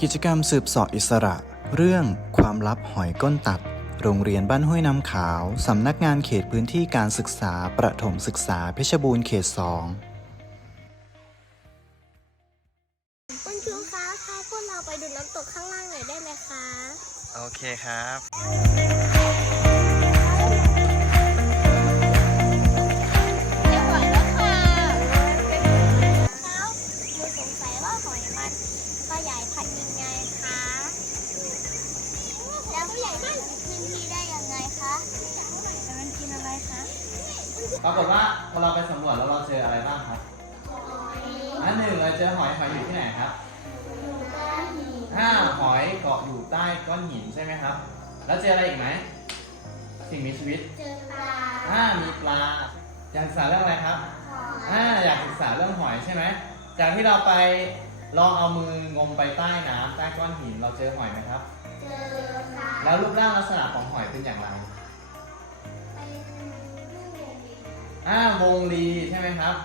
กิจกรรมสืบเสาะอิสระ เรื่องความลับหอยก้นตัด โรงเรียนบ้านห้วยน้ำขาว สำนักงานเขตพื้นที่การศึกษา ประถมศึกษาเพชรบูรณ์เขตสองคุณครูคะพาพวกเราไปดูน้ำตกข้างล่างหน่อยได้ไหมคะ โอเคครับ ปรากฏว่าพอเราไปสำรวจแล้วเราเจออะไรบ้างครับอันหนึ่งเราเจอหอยหอยอยู่ที่ไหนครับอ่าหอยเกาะอยู่ใต้ก้อนหินใช่ไหมครับ แล้วเจออะไรอีกไหมสิ่งมีชีวิตเจอปลาอ่ามีปลาอยากศึกษาเรื่องอะไรครับอ่าอยากศึกษาเรื่องหอยใช่ไหมจากที่เราไปลองเอามืองมไปใต้น้ำใต้ก้อนหินเราเจอหอยไหมครับ เจอค่ะ แล้วรูปร่างลักษณะของหอยเป็นอย่างไร อ่าวงลีใช่ไหมครับ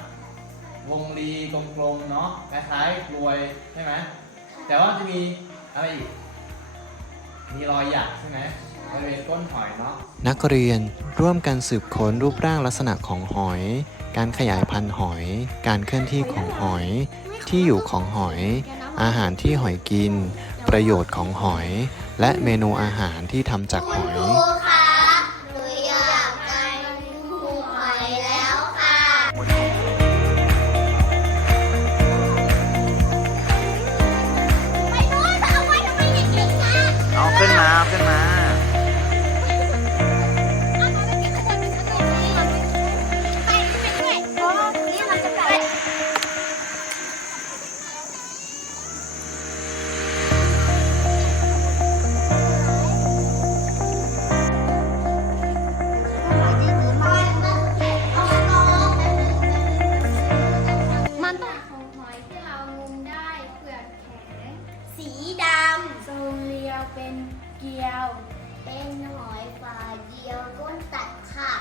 วงลีกลมๆเนาะคล้ายๆกลวยใช่ไหมแต่ว่าจะมีอะไรอีกมีรอยหยักใช่ไหมบริเวณก้นหอยเนาะนักเรียนร่วมกันสืบค้นรูปร่างลักษณะของหอย การขยายพันธุ์หอย การเคลื่อนที่ของหอย ที่อยู่ของหอย อาหารที่หอยกิน ประโยชน์ของหอย และเมนูอาหารที่ทำจากหอย เรียวเป็นเกลียว เป็นหอยฝาเดียวก้นตัดค่ะ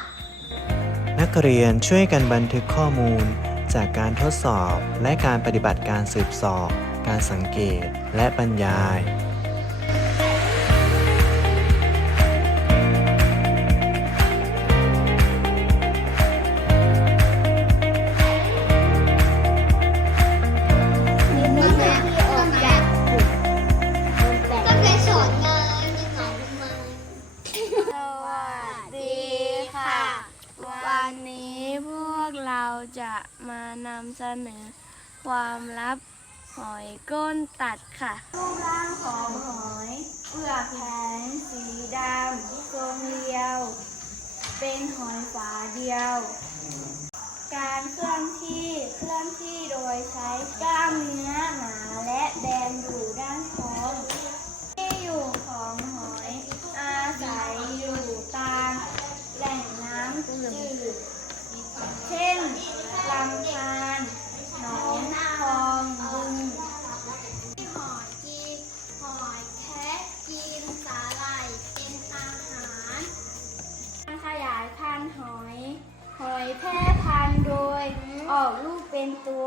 นักเรียนช่วยกันบันทึกข้อมูล จากการทดสอบและการปฏิบัติการสืบสอบ การสังเกต และบรรยายานำเสนอ ความลับหอยก้นตัดค่ะ รูปร่างของหอยเปลือกแข็งสีดำทรงเรียว เป็นหอยฝาเดียว การเคลื่อนที่เคลื่อนที่โดยใช้กล้ามเนื้อหนาและแบนอยู่ด้านท้อ เป็นตัว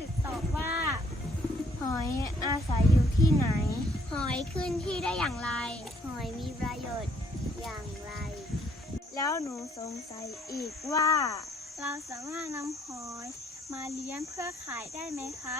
ศึกษาว่า หอยอาศัยอยู่ที่ไหน หอยขึ้นที่ได้อย่างไร หอยมีประโยชน์อย่างไร แล้วหนูสงสัยอีกว่า เราสามารถนำหอยมาเลี้ยงเพื่อขายได้ไหมคะ